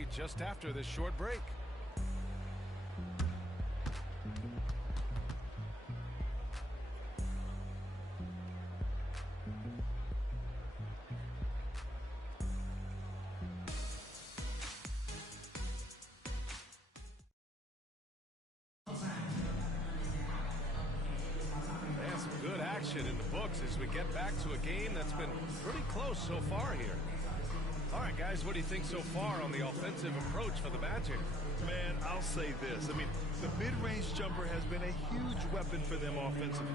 underway just after this short break. Some good action in the books as we get back to a game that's been pretty close so far here. All right, guys, what do you think so far on the offensive approach for the Magic? Man, I'll say this. I mean, the mid-range jumper has been a huge weapon for them offensively.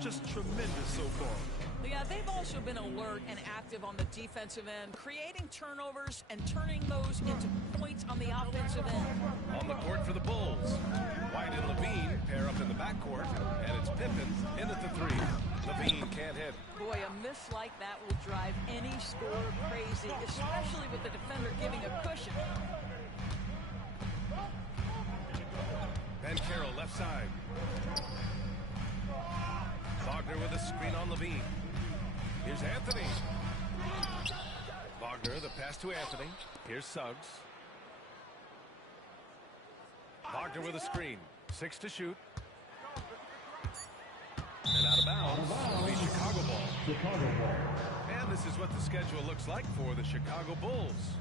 Just tremendous so far. Yeah, they've also been alert and active on the defensive end, creating turnovers and turning those into points on the offensive end. On the court for the Bulls, White and Levine pair up in the backcourt, and it's Pippen in at the three. Levine can't hit. Boy, a miss like that will drive any scorer crazy, especially with the defender giving a cushion. Ben Carroll left side. Wagner with a screen on Levine. Here's Anthony. Wagner, the pass to Anthony. Here's Suggs. Wagner with a screen. 6 to shoot. And out of bounds. It'll be Chicago ball. And this is what the schedule looks like for the Chicago Bulls.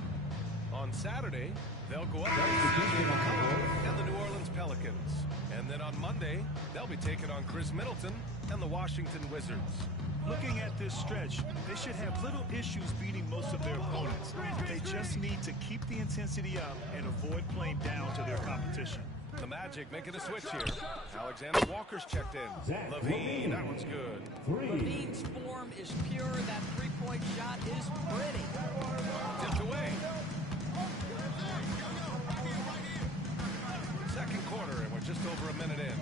On Saturday, they'll go up against Chicago and the New Orleans Pelicans. And then on Monday, they'll be taking on Chris Middleton and the Washington Wizards. Looking at this stretch, they should have little issues beating most of their opponents. They just need to keep the intensity up and avoid playing down to their competition. The Magic making a switch here. Alexander Walker's checked in. Levine, that one's good. Levine's form is pure. That three-point shot is pretty. Tipped away. Second quarter, and we're just over a minute in.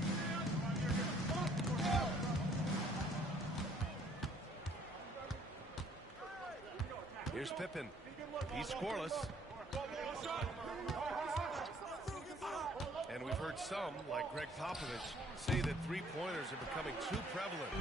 Here's Pippen. He's scoreless. And we've heard some, like Greg Popovich, say that three-pointers are becoming too prevalent.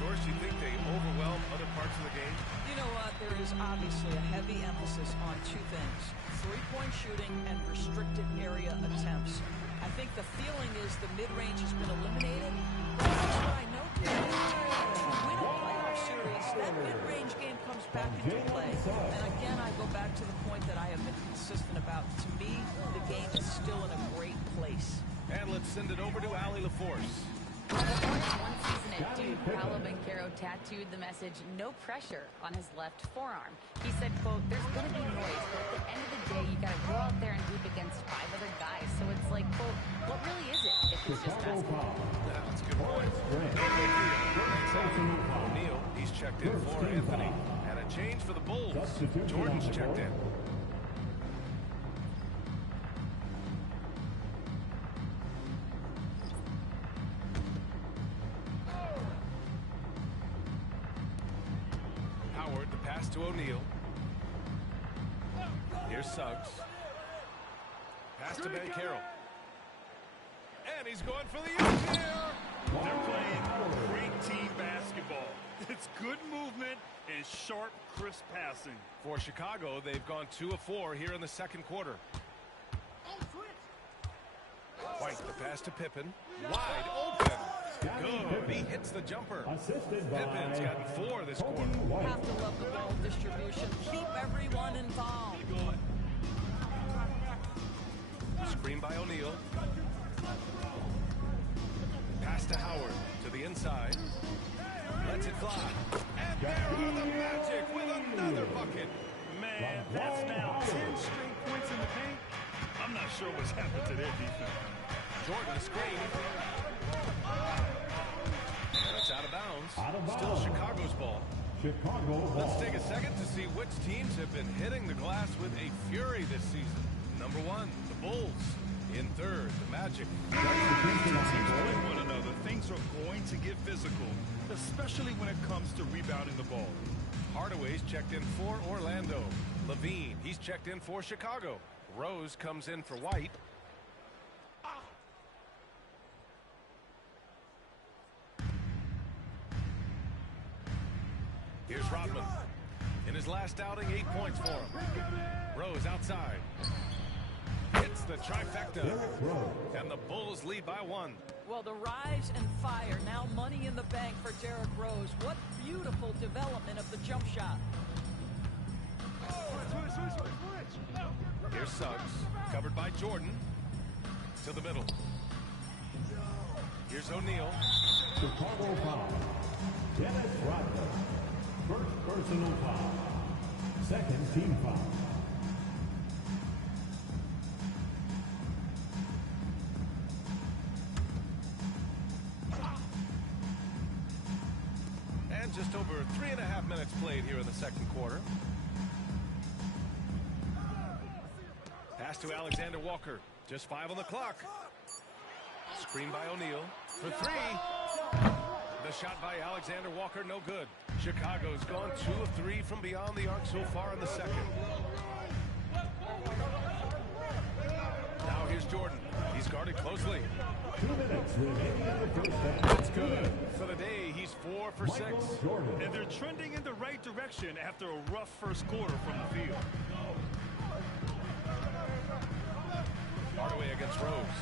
Doris, you think they overwhelm other parts of the game? You know what? There is obviously a heavy emphasis on two things: three-point shooting and restricted area attempts. I think the feeling is the mid-range has been eliminated. But that's what I know. If you win a playoff series, that mid-range game comes back into play. And again, I go back to the point that I have been consistent about. To me, the game is still in a great place. And let's send it over to Allie LaForce. One season at Duke, Paolo Banchero tattooed the message "no pressure" on his left forearm. He said, quote, "There's going to be noise, but at the end of the day, you got to go out there and hoop against 5 other guys. So it's like, quote, what really is it if it's just basketball?" That's a good point. O'Neal, he's checked in for Anthony. And a change for the Bulls. Jordan's checked in. Howard, the pass to O'Neal. Here's Suggs. Pass to Ben Carroll. And he's going for the up here. They're playing great team basketball. It's good movement and sharp, crisp passing. For Chicago, they've gone 2 of 4 here in the second quarter. White, the pass to Pippen. Wide open. Good. He hits the jumper. Pippen's gotten 4 this quarter. Have to love the ball distribution. Keep everyone involved. Screen by O'Neal. Pass to Howard to the inside. Lets it fly. And there are the Magic with another bucket. Man, that's now 10 straight points in the paint. I'm not sure what's happened to their defense. Jordan the screen. And it's out of bounds. Still Chicago's ball. Let's take a second to see which teams have been hitting the glass with a fury this season. Number 1, the Bulls. In third, the Magic. Two teams play one another. Things are going to get physical, especially when it comes to rebounding the ball. Hardaway's checked in for Orlando. Levine, he's checked in for Chicago. Rose comes in for White. Here's Rodman. In his last outing, 8 points for him. Rose outside. Hits the trifecta. And the Bulls lead by 1. Well, the rise and fire, now money in the bank for Derrick Rose. What beautiful development of the jump shot. Here's Suggs, covered by Jordan. To the middle. Here's O'Neal. Chicago foul. Dennis Rodman. First personal foul. Second team foul. And just over 3.5 minutes played here in the second quarter. Pass to Alexander Walker. Just 5 on the clock. Screen by O'Neal for 3. The shot by Alexander Walker, no good. Chicago's gone 2 of 3 from beyond the arc so far in the second. Now here's Jordan. He's guarded closely. 2 minutes remaining in the first half. That's good. For the day, he's 4 for 6. And they're trending in the right direction after a rough first quarter from the field. Hardaway against Rose.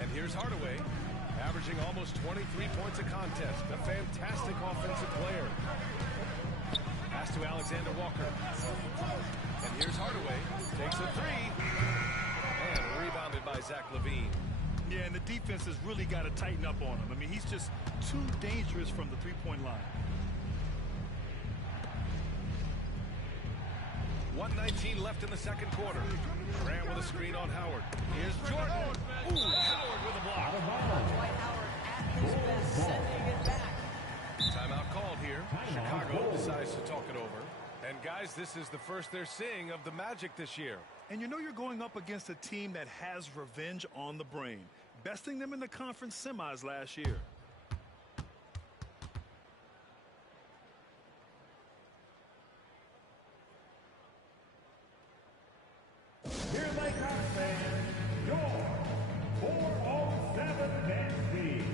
And here's Hardaway, averaging almost 23 points a contest. A fantastic offensive player. Pass to Alexander Walker. And here's Hardaway. Takes a 3. And rebounded by Zach LaVine. Yeah, and the defense has really got to tighten up on him. I mean, he's just too dangerous from the three-point line. 1:19 left in the second quarter. Grant with a screen on Howard. Here's Jordan. Ooh, Howard with a block. Dwight Howard at his best, sending it back. Timeout called here. Chicago decides to talk it over. And guys, this is the first they're seeing of the Magic this year. And you know you're going up against a team that has revenge on the brain, besting them in the conference semis last year. Here they come, fans. Your 407 Nba2k.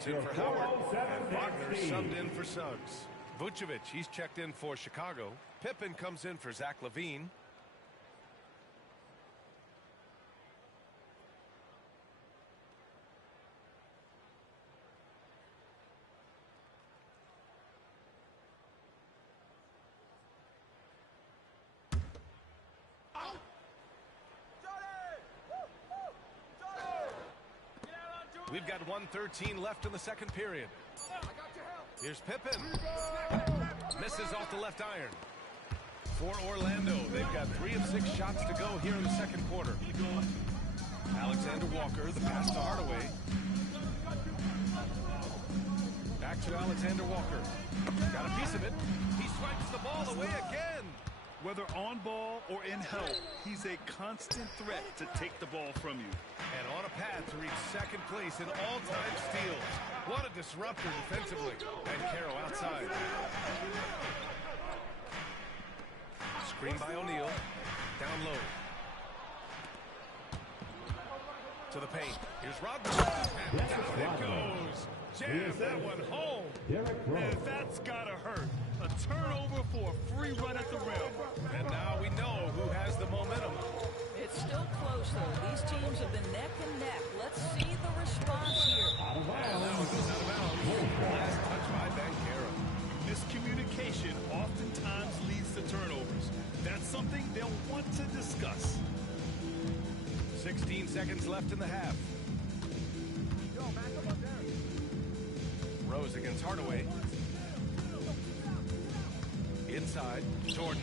Comes in for Howard, and Wagner subbed in for Suggs. Vucevic, he's checked in for Chicago. Pippen comes in for Zach LaVine. We've got 1:13 left in the second period. Here's Pippen. Misses off the left iron. For Orlando, they've got 3 of 6 shots to go here in the second quarter. Alexander Walker, the pass to Hardaway. Back to Alexander Walker. Got a piece of it. He swipes the ball away again. Whether on ball or in help, he's a constant threat to take the ball from you. And on a path to reach second place in all-time steals. What a disruptor defensively. And Caro outside. Screen by O'Neal. Down low. To the paint. Here's Rodman. And down it goes. Jam that one home. And that's gotta hurt. A turnover for a free run at the rim. And now we know who has the momentum. It's still close, though, have been neck and neck. Let's see the response here. And that one goes out of bounds. Last touch by Banchero. Miscommunication oftentimes leads to turnovers. That's something they'll want to discuss. 16 seconds left in the half. Rose against Hardaway. Inside, Jordan.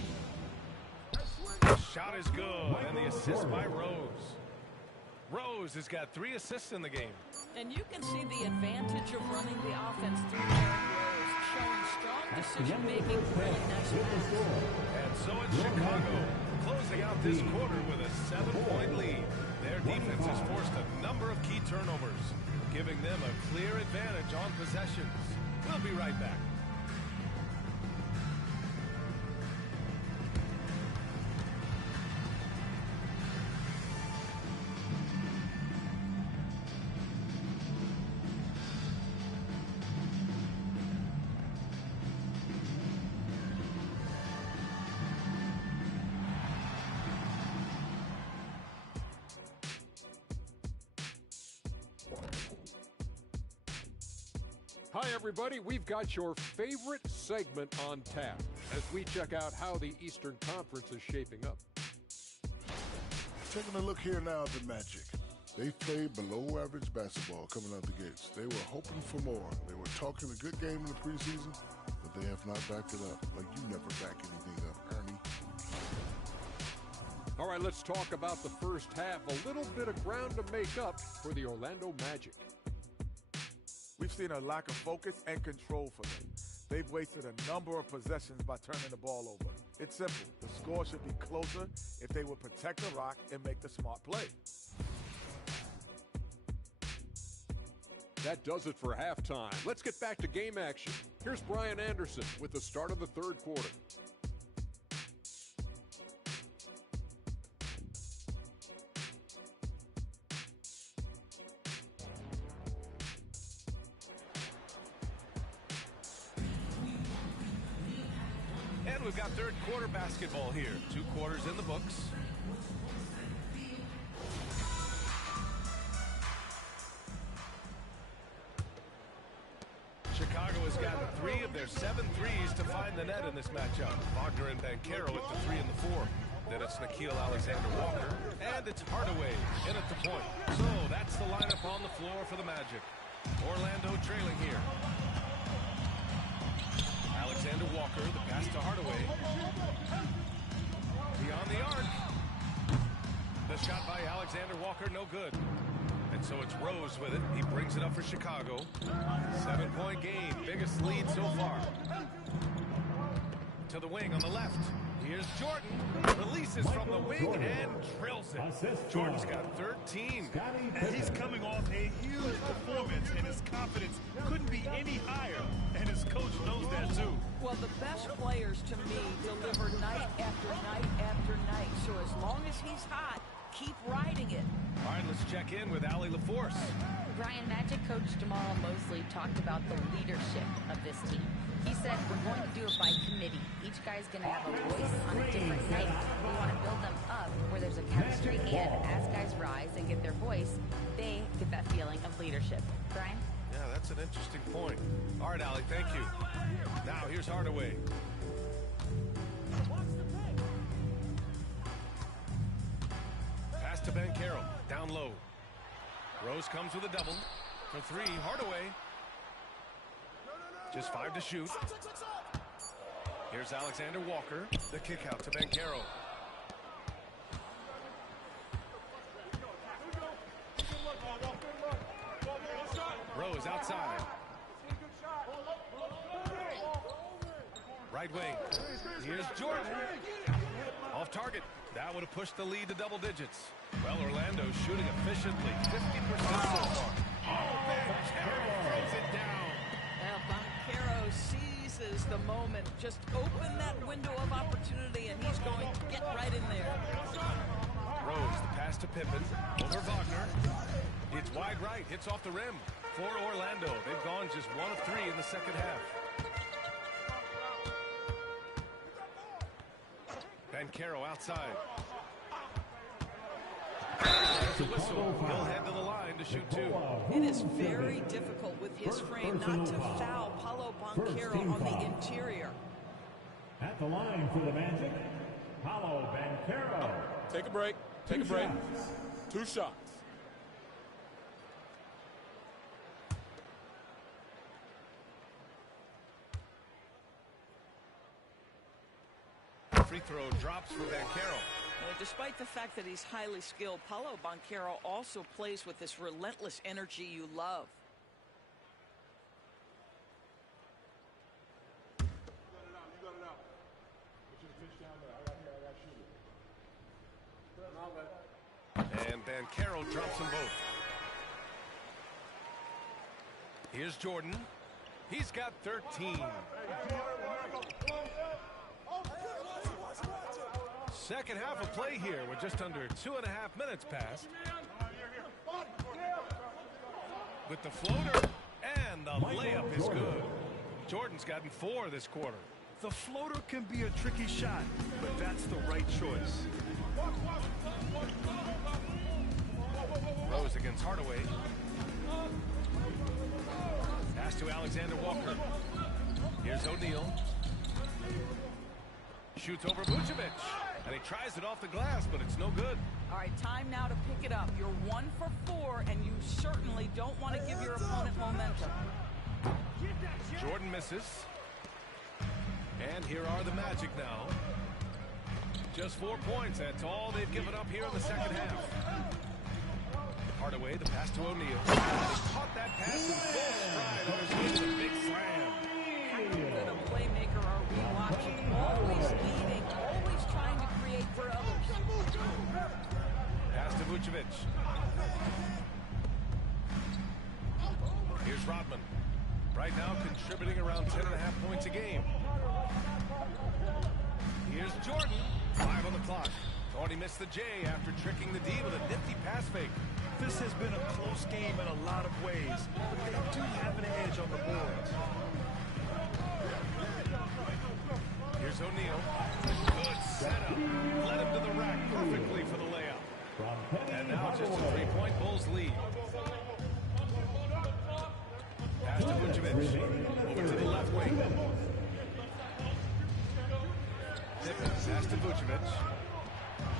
Shot is good, and the assist by Rose. Rose has got 3 assists in the game. And you can see the advantage of running the offense through Derrick Rose, showing strong decision-making, really nice passes. And so it's Chicago, closing out this quarter with a 7-point lead. Their defense has forced a number of key turnovers, giving them a clear advantage on possessions. We'll be right back. Hi, everybody. We've got your favorite segment on tap as we check out how the Eastern Conference is shaping up. Taking a look here now at the Magic. They played below average basketball coming out the gates. They were hoping for more. They were talking a good game in the preseason, but they have not backed it up. Like you never back anything up, Ernie. All right, let's talk about the first half. A little bit of ground to make up for the Orlando Magic. We've seen a lack of focus and control for them. They've wasted a number of possessions by turning the ball over. It's simple. The score should be closer if they would protect the rock and make the smart play. That does it for halftime. Let's get back to game action. Here's Brian Anderson with the start of the third quarter. And we've got third quarter basketball here. 2 quarters in the books. Chicago has got 3 of their 7 threes to find the net in this matchup. Wagner and Banchero at the 3 and the 4. Then it's Nickeil Alexander-Walker. And it's Hardaway in at the point. So that's the lineup on the floor for the Magic. Orlando trailing here. Alexander Walker, the pass to Hardaway. Beyond the arc. The shot by Alexander Walker, no good. And so it's Rose with it. He brings it up for Chicago. 7-point game, biggest lead so far. To the wing on the left. Here's Jordan. Releases from the wing and drills it. Jordan's got 13. And he's coming off a huge performance, and his confidence couldn't be any higher. And his coach knows that, too. Well, the best players, to me, deliver night after night after night. So as long as he's hot, keep riding it. All right, let's check in with Allie LaForce. Brian, Magic coach Jamal Mosley talked about the leadership of this team. He said, we're going to do it by committee. Each guy's going to have a voice on a different night. We want to build them up where there's a chemistry, and as guys rise and get their voice, they get that feeling of leadership. Brian? Yeah, that's an interesting point. All right, Allie, thank you. Now, here's Hardaway. Pass to Banchero, down low. Rose comes with a double. For 3, Hardaway. Just 5 to shoot. Here's Alexander Walker. The kick out to Banchero. Rose outside. Right wing. Here's Jordan. Off target. That would have pushed the lead to double digits. Well, Orlando's shooting efficiently. 50% so far. Oh, Banchero throws it down. Now, Banchero seizes the moment. Just open that window of opportunity, and he's going to get right in there. Rose, the pass to Pippen. Over Wagner. It's wide right. Hits off the rim. For Orlando. They've gone just 1 of 3 in the second half. Banchero outside. the whistle. He'll head to the line to shoot two. It is very difficult with his frame not to foul Paolo Banchero on the interior. At the line for the Magic, Paolo Banchero. Take a break. Take a break. 2 shots. Free throw drops for Banchero. Despite the fact that he's highly skilled, Paolo Banchero also plays with this relentless energy you love. And Banchero drops them both. Here's Jordan. He's got 13. Second half of play here. We're just under 2.5 minutes past. With the floater, and the layup is good. Jordan's gotten 4 this quarter. The floater can be a tricky shot, but that's the right choice. Rose against Hardaway. Pass to Alexander Walker. Here's O'Neal. Shoots over Vucevic. And he tries it off the glass, but it's no good. All right, time now to pick it up. You're 1 for 4, and you certainly don't want to give your opponent momentum. Jordan misses. And here are the Magic now. Just 4 points. That's all they've given up here in the second half. Hardaway, the pass to O'Neal. He caught that pass in full stride on his way to the big slam. How good a playmaker are we watching? Always leading, always trying to create for others. Pass to Vucevic. Here's Rodman. Right now contributing around 10.5 points a game. Here's Jordan. 5 on the clock. Thought he missed the J after tricking the D with a nifty pass fake. This has been a close game in a lot of ways, but they do have an edge on the boards. Here's O'Neal. Good setup. Led him to the rack perfectly for the layup. And now just a 3-point Bulls lead. Pass to Vucevic. Over to the left wing. Pippen, pass to Vucevic.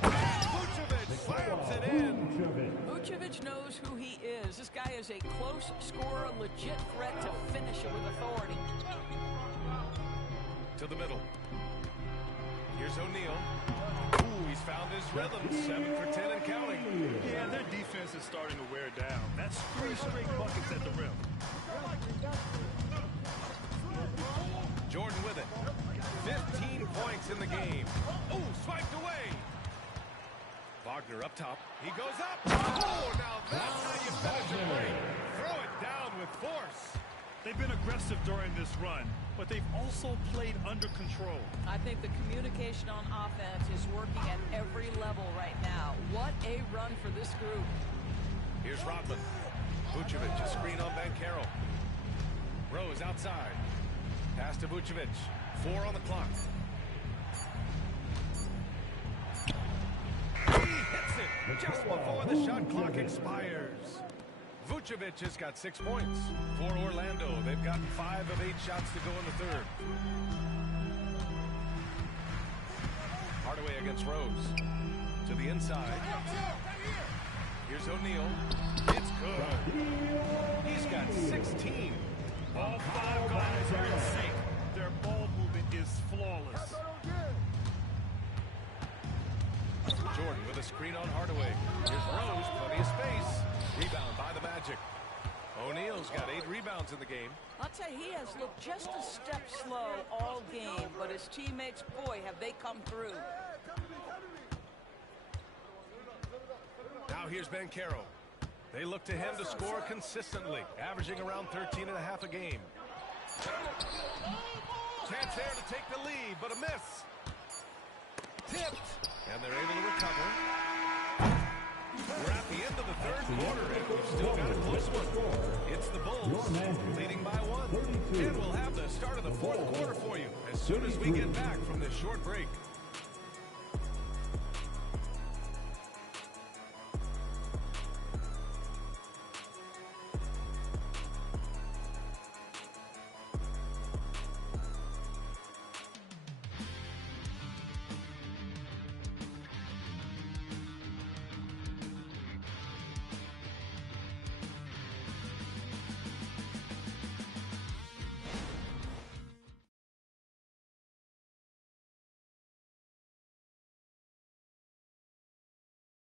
Vucevic slams it in. Vucevic knows who he is. This guy is a close scorer, legit threat to finish it with authority. To the middle. Here's O'Neal. Ooh, he's found his rhythm. 7 for 10 and counting. Yeah, their defense is starting to wear down. That's 3 straight buckets at the rim. Jordan with it. 15 points in the game. Ooh, swiped away. Wagner up top. He goes up. Oh, now that's how you finish a break. Throw it down with force. They've been aggressive during this run, but they've also played under control. I think the communication on offense is working at every level right now. What a run for this group. Here's Rodman. Vucevic, a screen on Banchero. Rose outside. Pass to Vucevic. 4 on the clock. He hits it just before the shot clock expires. Vucevic has got 6 points. For Orlando, they've gotten 5 of 8 shots to go in the third. Hardaway against Rose. To the inside. Here's O'Neal. It's good. He's got 16. All 5 guys are in sync. Their ball movement is flawless. Jordan with a screen on Hardaway. Here's Rose, plenty of space. Rebound by the Magic. O'Neal's got 8 rebounds in the game. I'll tell you, he has looked just a step slow all game, but his teammates, boy, have they come through. Now here's Banchero. They look to him to score consistently, averaging around 13.5 a game. Chance there to take the lead, but a miss. Tipped, and they're able to recover. We're at the end of the third quarter, and we've still got a close one. It's the Bulls leading by 1. And we'll have the start of the fourth quarter for you as soon as we get back from this short break.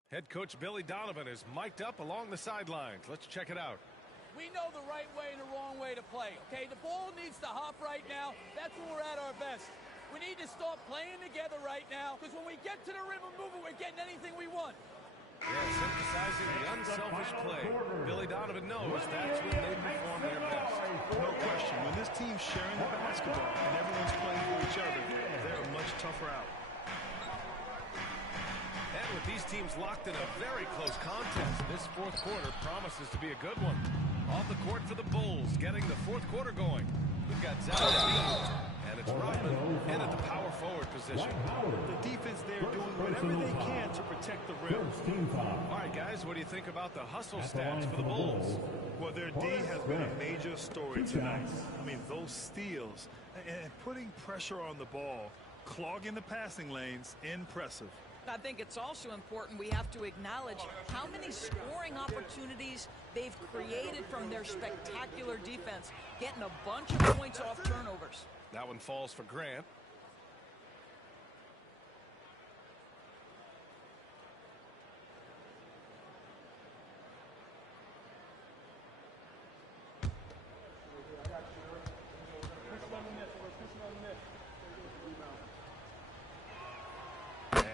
Head coach Billy Donovan is mic'd up along the sidelines. Let's check it out. We know the right way and the wrong way to play, okay? The ball needs to hop right now. That's when we're at our best. We need to start playing together right now, because when we get to the rim and move it, we're getting anything we want. Yes, emphasizing the unselfish play. Billy Donovan knows that's when they perform their best. No question. When this team's sharing the basketball and everyone's playing for each other, they're a much tougher out. And with these teams locked in a very close contest, this fourth quarter promises to be a good one. Off the court for the Bulls, getting the fourth quarter going. We've got Zach and it's Rodman in at the power forward position. The defense there doing whatever they can to protect the rim. All right, guys, what do you think about the hustle stats for the Bulls? Well, their D has been a major story tonight. I mean, those steals and putting pressure on the ball, clogging the passing lanes, impressive. I think it's also important we have to acknowledge how many scoring opportunities they've created from their spectacular defense, getting a bunch of points off turnovers. That one falls for Grant.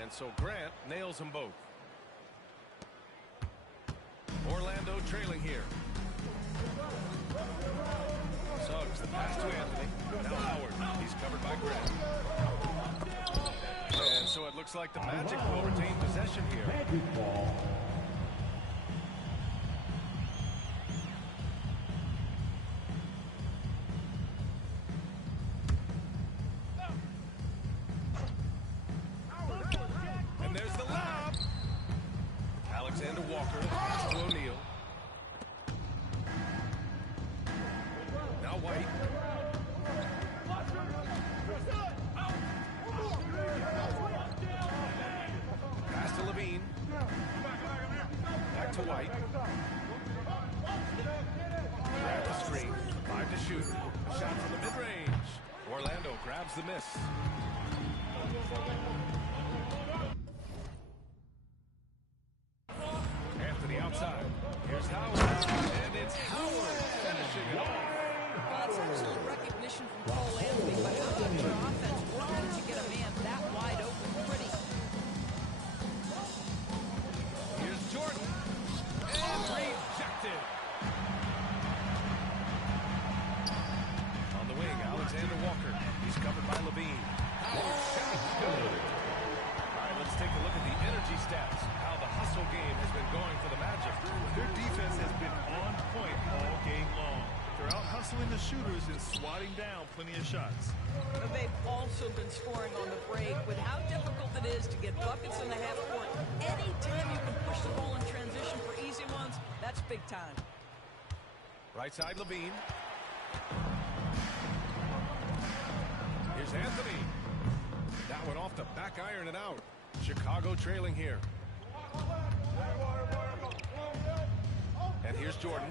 And so Grant nails them both. Orlando trailing here. Suggs, the pass to Anthony. Now Howard. He's covered by Grant. And so it looks like the Magic will retain possession here. And there's the lob. Alexander Walker, pass to O'Neal. Now White. Pass to Levine. Back to White. Grab the screen. 5 to shoot. Shot from the mid-range. Orlando grabs the miss. Anthony outside. Here's Howard. And it's Howard finishing it off. That's excellent recognition from Cole Anthony, but how about your offense working to get a man that wide open? Pretty. Here's Jordan. And rejected. On the wing, Alexander Walker. He's covered by Levine. Howard's shot good. All right, let's take a look at the energy stats. How the hustle game has been going for the Magic. Their defense has been on point all game long. They're out hustling the shooters and swatting down plenty of shots. They've also been scoring on the break. With how difficult it is to get buckets in the half court, anytime you can push the ball in transition for easy ones, that's big time. Right side, Levine. Here's Anthony. That one off the back iron and out. Chicago trailing here. And here's Jordan.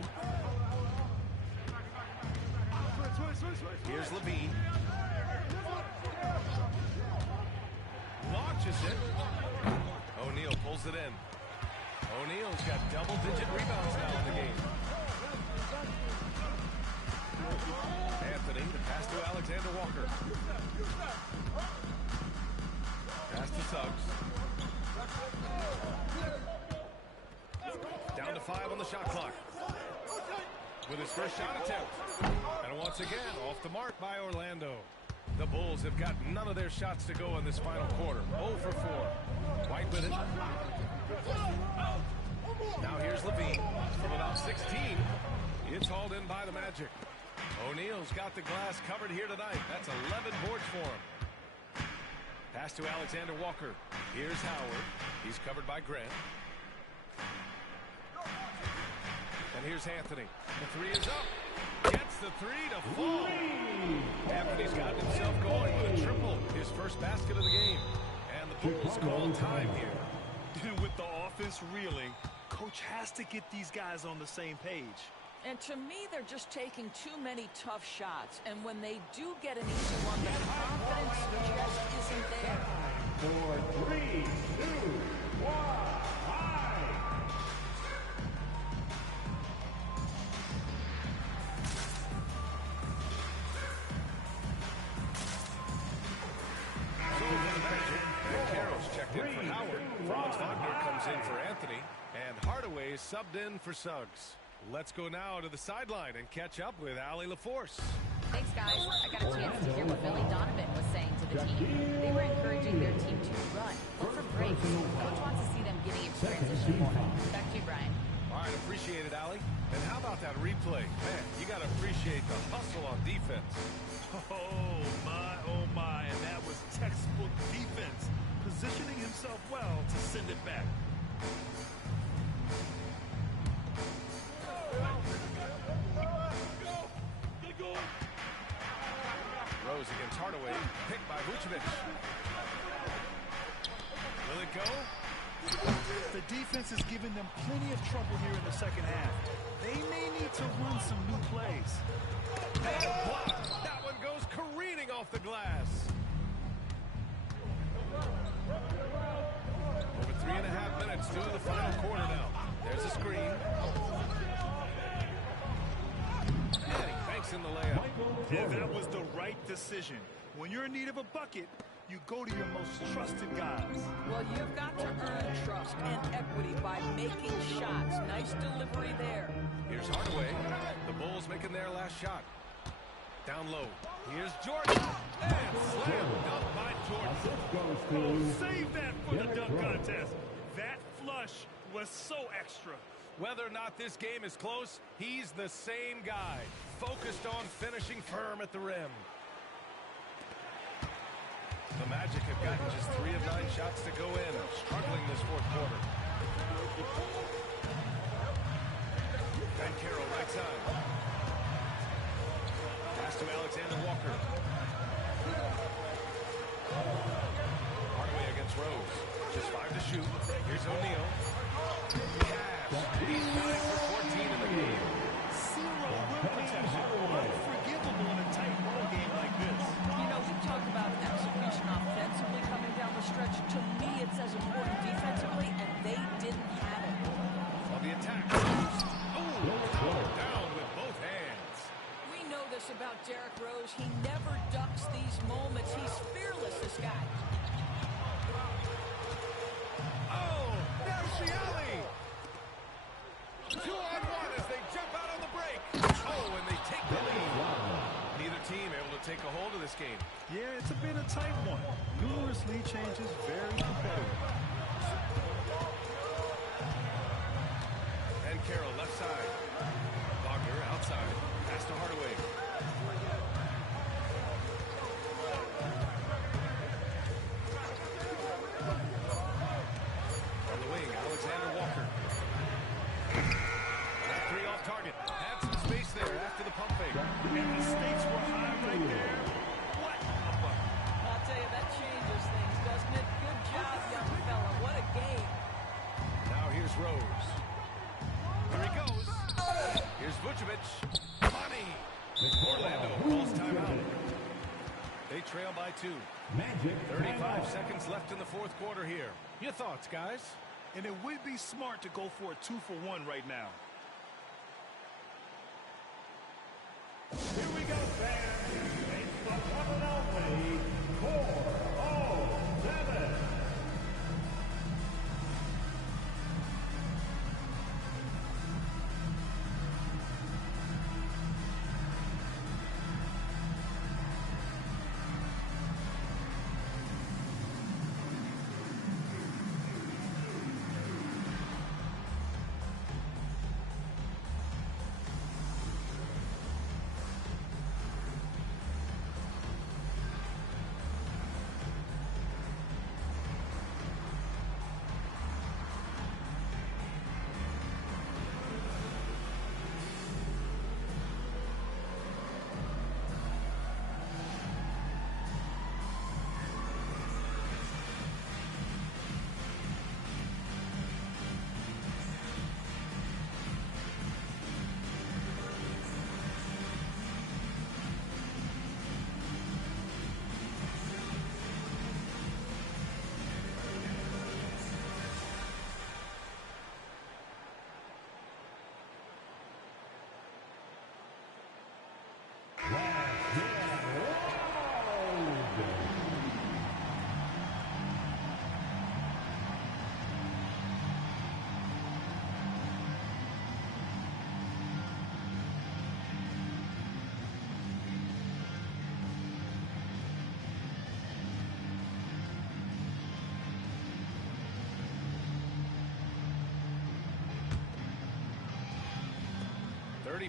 Here's Levine. Launches it. O'Neal pulls it in. O'Neal's got double-digit rebounds now in the game. Anthony, the pass to Alexander Walker. Pass to Suggs. Down to 5 on the shot clock. With his first shot attempt. And once again, off the mark by Orlando. The Bulls have got none of their shots to go in this final quarter. 0 for 4. White with it. Now here's Levine. From about 16, it's hauled in by the Magic. O'Neal's got the glass covered here tonight. That's 11 boards for him. Pass to Alexander Walker. Here's Howard. He's covered by Grant. And here's Anthony. The three is up. Gets the three to fall. Anthony's gotten himself going with a triple. His first basket of the game. And the Bulls call time here. With the offense reeling, coach has to get these guys on the same page. And to me, they're just taking too many tough shots. And when they do get an easy one, the confidence just isn't there. 4, 3, 2, 1, goes in for Anthony, and Hardaway subbed in for Suggs. Let's go now to the sideline and catch up with Allie LaForce. Thanks, guys. I got a chance to hear what Billy Donovan was saying to the team. They were encouraging their team to run, look for breaks. Coach wants to see them getting in transition more. Back to you, Brian. All right, appreciate it, Allie. And how about that replay? Man, you got to appreciate the hustle on defense. Oh, my. And that was textbook defense. Positioning himself well to send it back. Rose against Hardaway, picked by Vucevic. Will it go? The defense is giving them plenty of trouble here in the second half. They may need to run some new plays. And blocked. That one goes careening off the glass. Over 3.5 minutes to the final quarter now. There's a screen. And he banks in the layup. Yeah, that was the right decision. When you're in need of a bucket, you go to your most trusted guys. Well, you've got to earn trust and equity by making shots. Nice delivery there. Here's Hardaway. The Bulls making their last shot. Down low. Here's Jordan. And slam dunk by Jordan. Oh, save that for the dunk contest. That flush was so extra. Whether or not this game is close, he's the same guy. Focused on finishing firm at the rim. The Magic have gotten just 3 of 9 shots to go in, struggling this fourth quarter. Ben Carroll, right side. Pass to Alexander Walker. Hardaway against Rose. Just 5 to shoot. Here's O'Neal. He's 9 for 14 in the game. Zero rim protection. Unforgivable in a tight ball game like this. You know, we talked about execution offensively coming down the stretch. To me, it's as important defensively, and they didn't have it. On the attack. Oh, down with both hands. We know this about Derrick Rose. He never ducks these moments. He's fearless, this guy. Oh, there's the alley. 2-on-1 as they jump out on the break. Oh, and they take the lead. Neither team able to take a hold of this game. Yeah, it's been a tight one. Numerous lead changes, very competitive. And Carroll left side. Wagner outside. Pass to Hardaway. On the wing, Alexander Walker. That 3 off target. Had some space there after the pump fake. And the stakes were high right there. What a bucket. I'll tell you, that changes things, doesn't it? Good job, young fella. What a game. Now here's Rose. Here he goes. Here's Vucevic. Money. Orlando calls timeout. They trail by 2. 35 seconds left in the fourth quarter here. Your thoughts, guys? And it would be smart to go for a 2-for-1 right now. Here we go, fans. It's the one and only 407.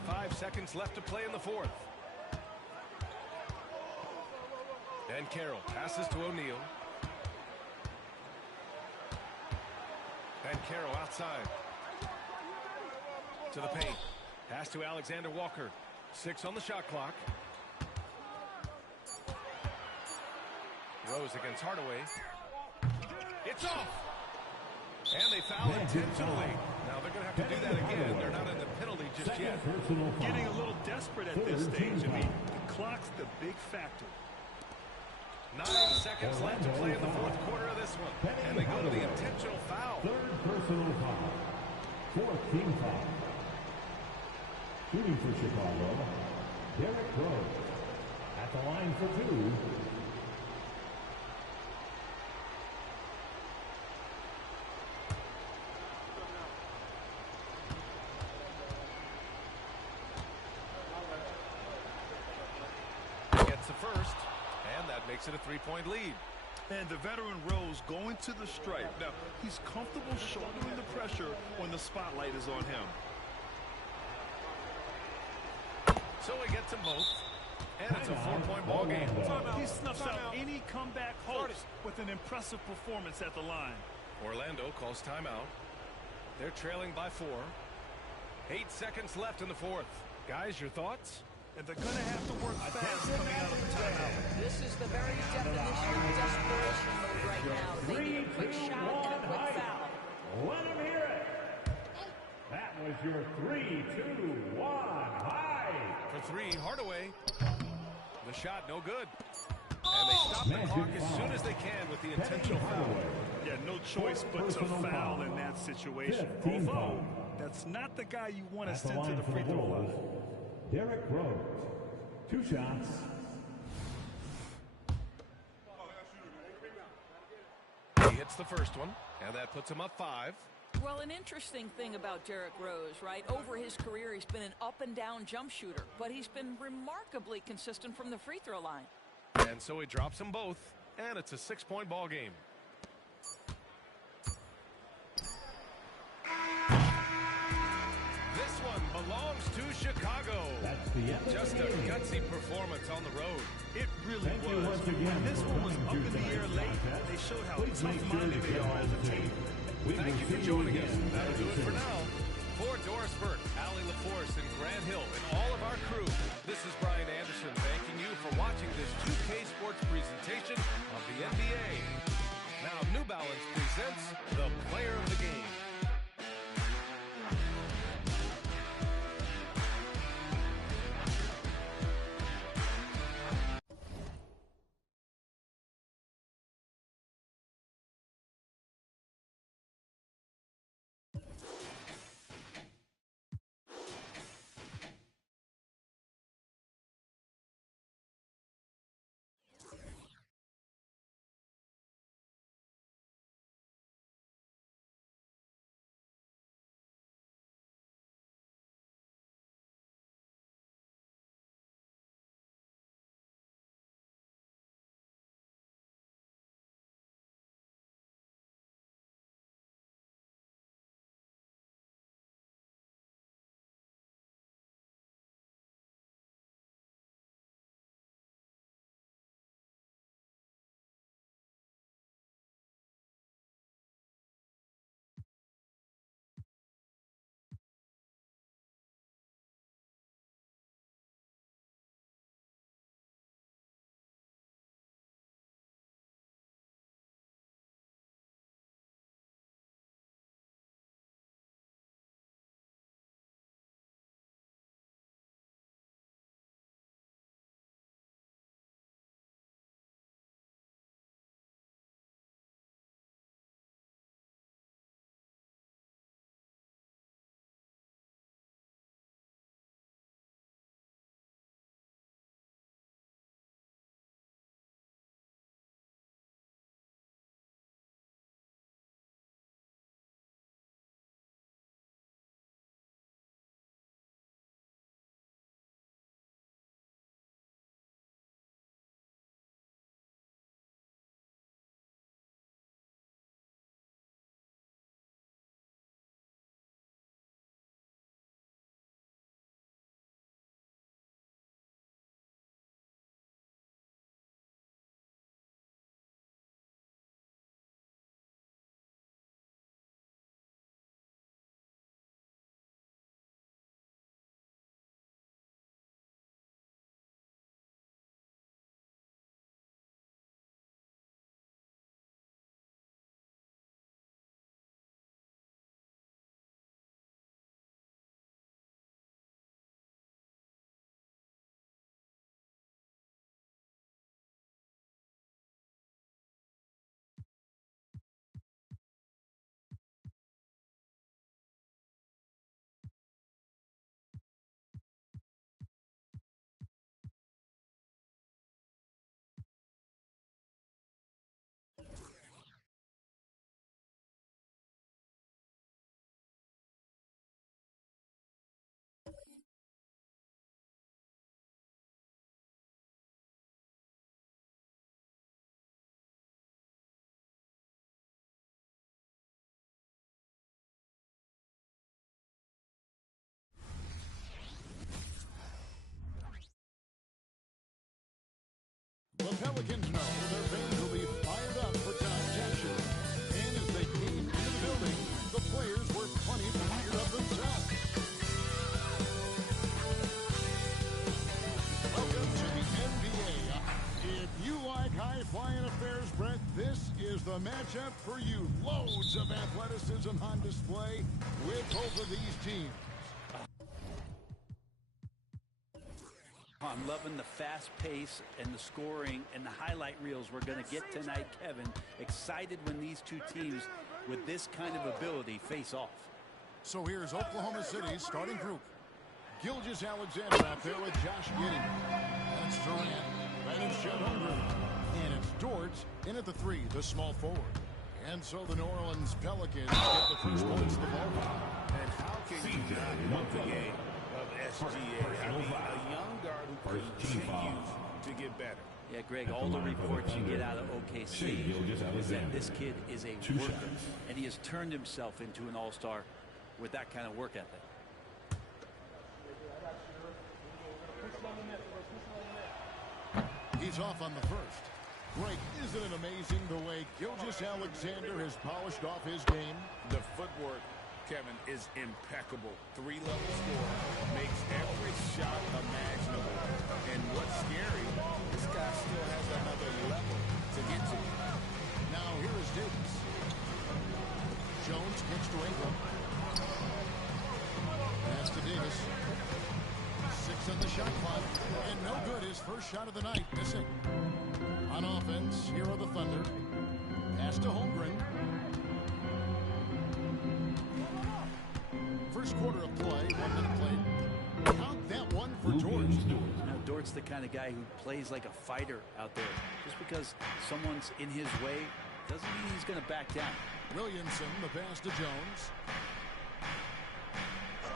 35 seconds left to play in the fourth. And Carroll passes to O'Neal. And Carroll outside. To the paint. Pass to Alexander Walker. 6 on the shot clock. Rose against Hardaway. It's off. And they foul intentionally. Now they're going to have to do that again. They're not in the penalty just yet. Getting a little desperate at this stage. I mean, the clock's the big factor. 9 seconds left to play in the fourth quarter of this one. And they go to the intentional foul. Third personal foul. Fourth team foul. Shooting for Chicago, Derrick Rose. At the line for 2. Gets the first, and that makes it a 3-point lead. And the veteran Rose going to the stripe. Now, he's comfortable shouldering the pressure when the spotlight is on him. So he gets them both, and it's a 4-point ball game. He snuffs out any comeback hopes with an impressive performance at the line. Orlando calls timeout. They're trailing by 4. 8 seconds left in the fourth. Guys, your thoughts? And they're going to have to work fast coming out of the timeout. This is the very definition of desperation mode right now. They need a quick shot and a quick foul. Let him hear it. That was your 3, 2, 1, high. For 3, Hardaway. The shot no good. And they stop the clock as soon as they can with the intentional foul. Yeah, no choice but to foul in that situation. Although, that's not the guy you want to send to the free throw line. Derrick Rose. 2 shots. He hits the first one, and that puts him up 5. Well, an interesting thing about Derrick Rose, right? Over his career, he's been an up-and-down jump shooter, but he's been remarkably consistent from the free throw line. And so he drops them both, and it's a 6-point ball game. This one belongs to Chicago. That's the end. Just a gutsy performance on the road. It really was. When this one was up in the air late, they showed how tough-minded they are as a team. Thank you for joining us. That'll do it for now. For Doris Burke, Allie LaForce, and Grant Hill, and all of our crew, this is Brian Anderson thanking you for watching this 2K Sports presentation of the NBA. Now, New Balance presents the Player of the Game. Pelicans know their fans will be fired up for tonight's action. And as they came into the building, the players were plenty fired up themselves. Welcome to the NBA. If you like high-flying affairs, Brett, this is the matchup for you. Loads of athleticism on display with both of these teams. I'm loving the fast pace and the scoring and the highlight reels we're going to get tonight, Kevin. Excited when these two teams with this kind of ability face off. So here's Oklahoma City's starting group. Gilgeous-Alexander out there with Josh Giddey. That's Durant. Then it's Chet Holmgren. And it's Dort in at the 3, the small forward. And so the New Orleans Pelicans get the first points of the ball. And how can you not want the game of SGA? I mean, a young guard who continues to get better. Yeah, Greg, all the reports you get out of OKC is that this kid is a worker, and he has turned himself into an all-star with that kind of work ethic. He's off on the first. Greg, isn't it amazing the way Gilgeous-Alexander has polished off his game? The footwork, Kevin, is impeccable. 3-level score, makes every shot imaginable. And what's scary, this guy still has another level to get to. Now here is Davis. Jones kicks to Ingram. Pass to Davis. 6 on the shot clock. And no good. His first shot of the night, missing. On offense, here are the Thunder. Pass to Holmgren. First quarter of play, 1 minute played. Count that one for Dort. Now, Dort's the kind of guy who plays like a fighter out there. Just because someone's in his way doesn't mean he's going to back down. Williamson, the pass to Jones.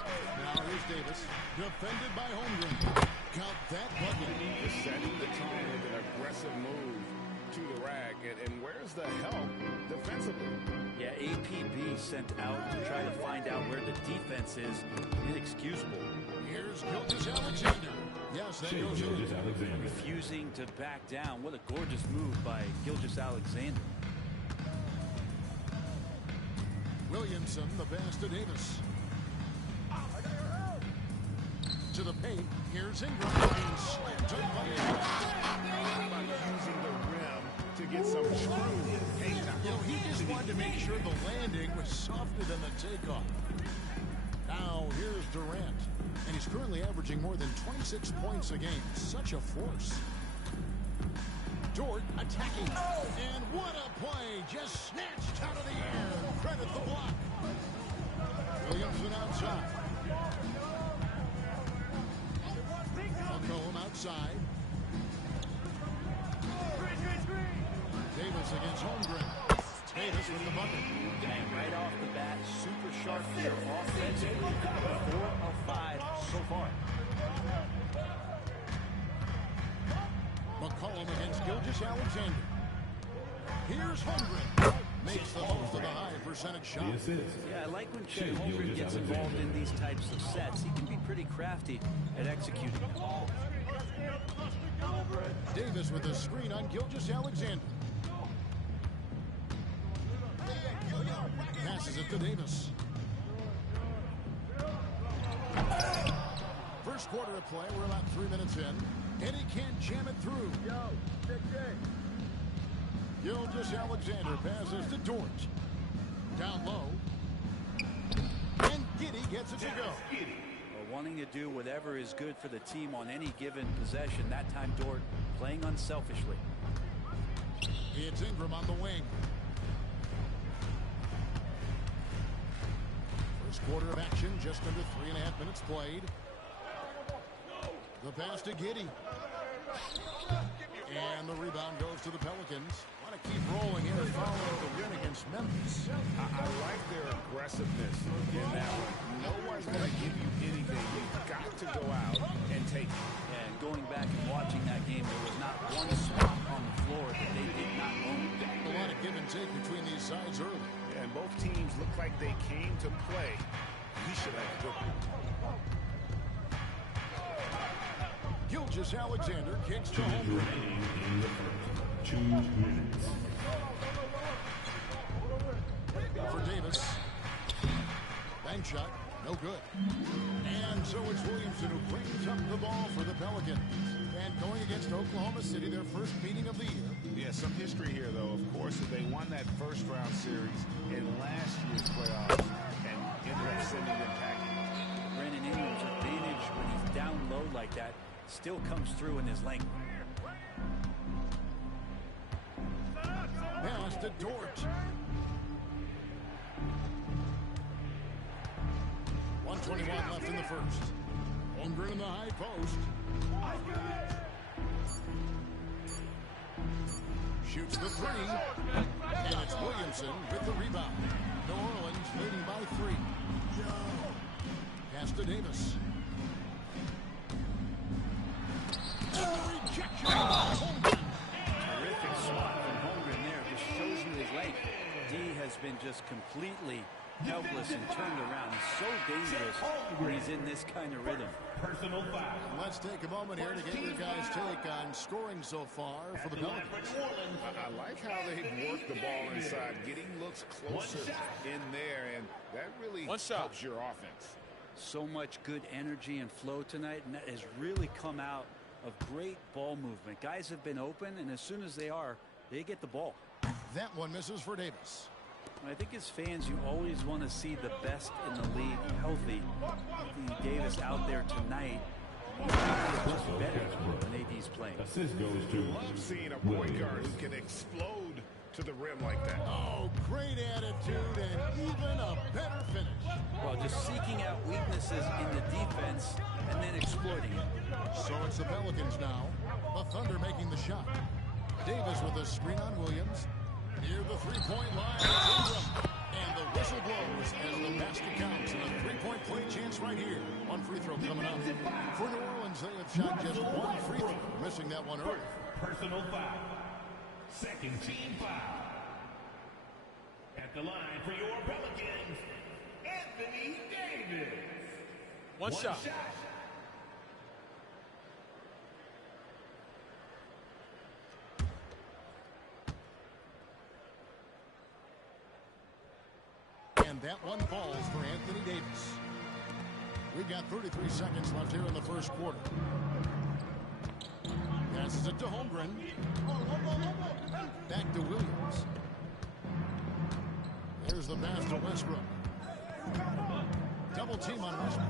Now here's Davis, defended by Holmgren. Count that bucket. Just setting the tone with an aggressive move to the rack. And where's the help defensively? Yeah, APB sent out to try to find out where the defense is. Inexcusable. Here's Gilgeous-Alexander. Yes, that goes in. Refusing to back down. What a gorgeous move by Gilgeous-Alexander. Williamson, the pass to Davis. To the paint. Here's Ingram. Slammed up by Ingram. How about using the rim to get some true paint time? You know, he just wanted to make sure the landing was softer than the takeoff. Now, here's Durant. And he's currently averaging more than 26 points a game. Such a force. Dort attacking. And what a play. Just snatched out of the air. Credit the block. Williamson outside. McCollum outside. Davis against Holmgren. Davis with the bucket. And right off the bat, super sharp here offensively. 4 of 5 so far. McCollum against Gilgeous-Alexander. Here's Holmgren. Makes the most of the high percentage shot. Yeah, I like when Chet Holmgren gets involved in these types of sets. He can be pretty crafty at executing. Davis with a screen on Gilgeous-Alexander. Passes it to Davis. First quarter of play. We're about 3 minutes in. And he can't jam it through. Gilgeous-Alexander passes to Dort. Down low. And Giddey gets it to go. Wanting to do whatever is good for the team on any given possession. That time, Dort playing unselfishly. It's Ingram on the wing. First quarter of action, just under 3.5 minutes played. The pass to Giddey. And the rebound goes to the Pelicans. Want to keep rolling here following the win against Memphis. I like their aggressiveness in that one. No one's going to give you anything. You've got to go out and take it. And going back and watching that game, there was not one spot on the floor that they did not own. A lot of give and take between these sides early. And both teams look like they came to play. He should have a good one. Gilgeous-Alexander kicks to home. 2 minutes. For Davis. Bank shot, no good. And so it's Williamson who brings up the ball for the Pelicans. And going against Oklahoma City, their first meeting of the year. Yeah, some history here, though. Of course, they won that first-round series in last year's playoffs and ended up sending them packing. Brandon Ingram's advantage when he's down low like that still comes through in his length. Pass to Dort. 1:21 left in the first. Holmgren in the high post. Shoots the three. And it's Williamson with the rebound. New Orleans leading by 3. Pass to Davis. And the rejection by Holmgren. Terrific spot from Holmgren there. Just shows you his length. D has been just completely helpless and turned around. He's so dangerous when he's in this kind of rhythm. Personal foul. Let's take a moment here to get your guys' take on scoring so far for the Pelicans. I like how they work the ball inside, getting looks closer in there, and that really helps your offense. So much good energy and flow tonight, and that has really come out of great ball movement. Guys have been open, and as soon as they get the ball. That one misses for Davis. I think as fans, you always want to see the best in the league healthy. Davis out there tonight, he's just better when AD's playing. Assist goes to Love seeing a point guard who can explode to the rim like that. Oh, great attitude and even a better finish. Well, just seeking out weaknesses in the defense and then exploiting it. So it's the Pelicans now. The Thunder making the shot. Davis with a screen on Williams. Near the three-point line, Ingram. And the whistle blows as the basket counts. And a three-point play chance right here. One free throw coming up. For New Orleans, they have shot just one free throw, missing that one early. Personal foul. Second team foul. At the line for your Pelicans, Anthony Davis. One shot. And that one falls for Anthony Davis. We've got 33 seconds left here in the first quarter. Passes it to Holmgren. Back to Williams. There's the pass to Westbrook. Double team on Westbrook.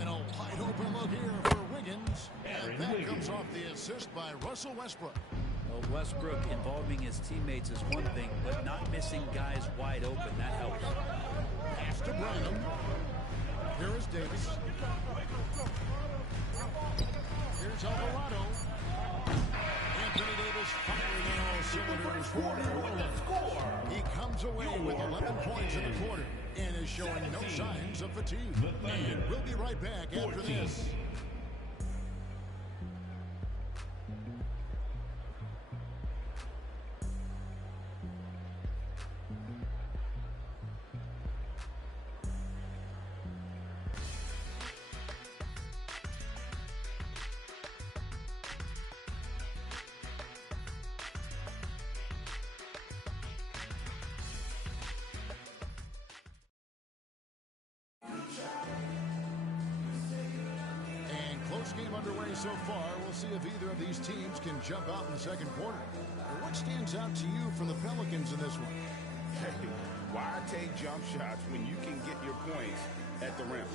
And a wide open look here for Wiggins. And that comes off the assist by Russell Westbrook. Well, Westbrook involving his teammates is one thing, but not missing guys wide open, that helps. Pass to Branham. Here is Davis. Here's Alvarado. Anthony Davis firing on all cylinders for New Orleans. He comes away with 11 points in the quarter and is showing no signs of fatigue. And we'll be right back after this. Game underway so far. We'll see if either of these teams can jump out in the second quarter. What stands out to you from the Pelicans in this one? Why take jump shots when you can get your points at the rim?